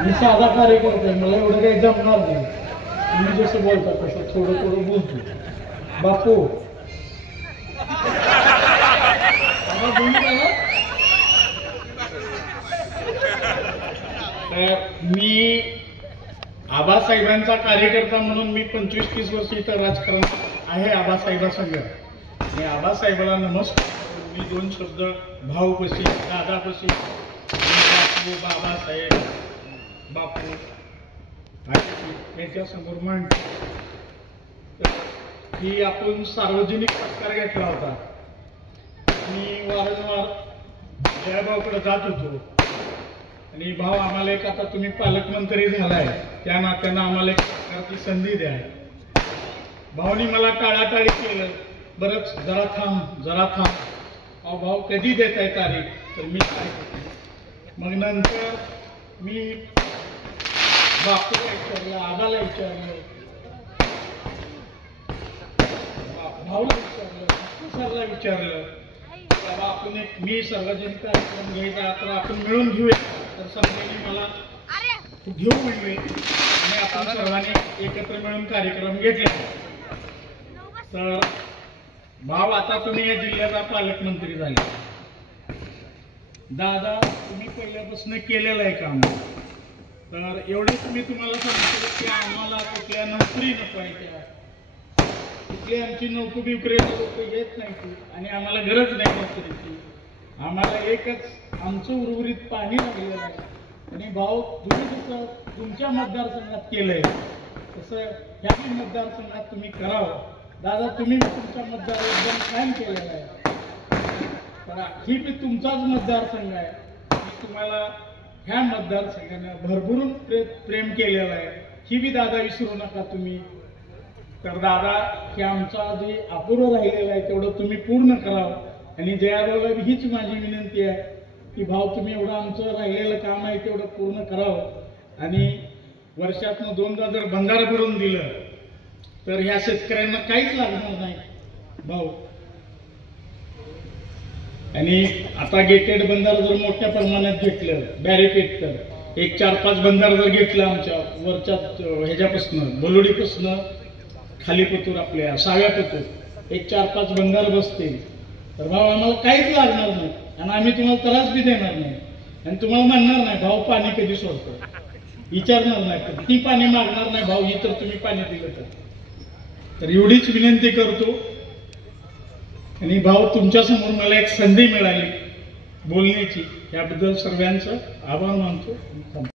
मी साधा कार्यकर्ता आहे, मला एवढं काही जमणार नाही. तुम्ही जसं बोलता तसं थोडं थोडं बोलतो. बापू मी आबासाहेबांचा कार्यकर्ता म्हणून मी 25-30 वर्ष इथं राजकारण आहे आबासाहेबासंग. आणि आबासाहेबाला नमस्कार. मी 2 शब्द भाऊपशी, दादापशी, बापू, बाबासाहेब, बापू याच्यासमोर मांडतो. ही आपण सार्वजनिक सत्कार घेतला होता. मी वारंवार जयभाऊकडे जात होतो आणि भाऊ आम्हाला एक, आता तुम्ही पालकमंत्री झालाय त्या नात्यानं आम्हाला एक सरकारची संधी द्या. भाऊनी मला टाळाटाळी केलं. बरंच जरा थांब. अहो भाऊ कधी देत आहे तारीख? तर मी काय मग नंतर मी बापूला विचारलं, आबाला विचारलं, भाऊला विचारलं, सरला विचारलं, बाबा आपण एक मी सार्वजनिक कार्यक्रम घ्यायचा तर आपण मिळून घेऊया. तर समजायला मला घेऊ म्हणले आणि आपण सर्वांनी एकत्र मिळून कार्यक्रम घेतले. तर भाऊ आता तुम्ही या जिल्ह्याचा पालकमंत्री झाले. दादा तुम्ही पहिल्यापासून केलेलं आहे काम. तर एवढेच मी तुम्हाला सांगतो की आम्हाला कुठल्या नोकरी नको आहे, त्या कुठली आमची नोकरी लोक येत नाही आणि आम्हाला गरज नाही नोकरीची. आम्हाला एकच आमचं उर्वरित पाणी लागलेलं आहे. आणि भाऊ तुम्ही जसं तुमच्या मतदारसंघात केलंय तसं ह्याही मतदारसंघात तुम्ही करावं. दादा तुम्ही तुमचा मतदार एकदम छान केलेला आहे. पण ही बी तुमचाच मतदारसंघ आहे. तुम्हाला ह्या मतदारसंघानं भरभरून प्रेम केलेलं आहे. ही बी दादा विसरू नका तुम्ही. तर दादा हे आमचा जे अपूर्व राहिलेलं आहे तेवढं तुम्ही पूर्ण करावं. आणि जयाभाऊला हीच माझी विनंती आहे की भाऊ तुम्ही एवढं आमचं राहिलेलं काम आहे तेवढं पूर्ण करावं. आणि वर्षातनं 2दा जर बंधार भरून दिलं तर ह्या शेतकऱ्यांना काहीच लागणार नाही भाऊ. आणि आता गेटेड बंधार जर मोठ्या प्रमाणात घेतलं बॅरिकेड तर एक 4-5 बंधार जर घेतलं आमच्या वरच्या ह्याच्यापासनं बोलोडीपासनं खाली पतूर आपल्या साव्या पतूर एक 4-5 बंधार बसतील तर भाऊ आम्हाला काहीच लागणार नाही. आणि आम्ही तुम्हाला त्रास बी देणार नाही. आणि तुम्हाला म्हणणार नाही भाऊ पाणी कधी सोडतो, विचारणार नाही, ती पाणी मागणार नाही भाऊ ही तर तुम्ही पाणी दिलं तर एवढीच विनंती करतो. आणि भाऊ तुमच्या समोर मला एक संधी मिळाली बोलण्याची, याबद्दल सर्वांचं आभार मानतो.